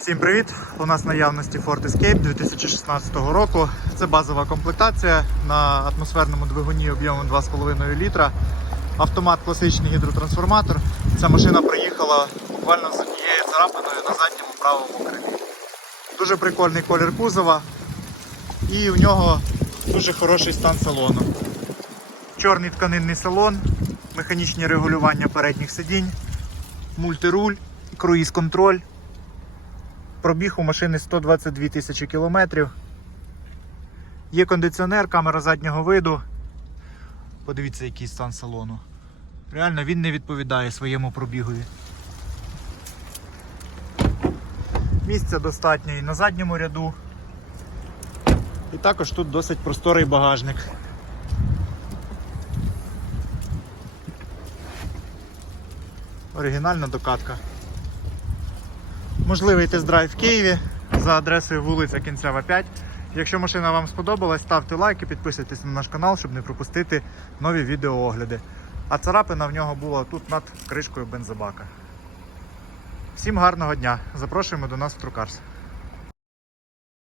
Всім привіт! У нас наявності Ford Escape 2016 року. Це базова комплектація на атмосферному двигуні об'ємом 2,5 літра. Автомат класичний гідротрансформатор. Ця машина приїхала буквально з однією царапиною на задньому правому крилі. Дуже прикольний колір кузова і у нього дуже хороший стан салону. Чорний тканинний салон, механічні регулювання передніх сидінь, мультируль, круїз-контроль. Пробіг у машини 122 тисячі кілометрів. Є кондиціонер, камера заднього виду. Подивіться, який стан салону. Реально він не відповідає своєму пробігові. Місця достатньо і на задньому ряду. І також тут досить просторий багажник. Оригінальна докатка. Можливий тест-драйв в Києві за адресою вулиця Кінцева 5. Якщо машина вам сподобалась, ставте лайк і підписуйтесь на наш канал, щоб не пропустити нові відеоогляди. А царапина в нього була тут над кришкою бензобака. Всім гарного дня! Запрошуємо до нас в Трукарс.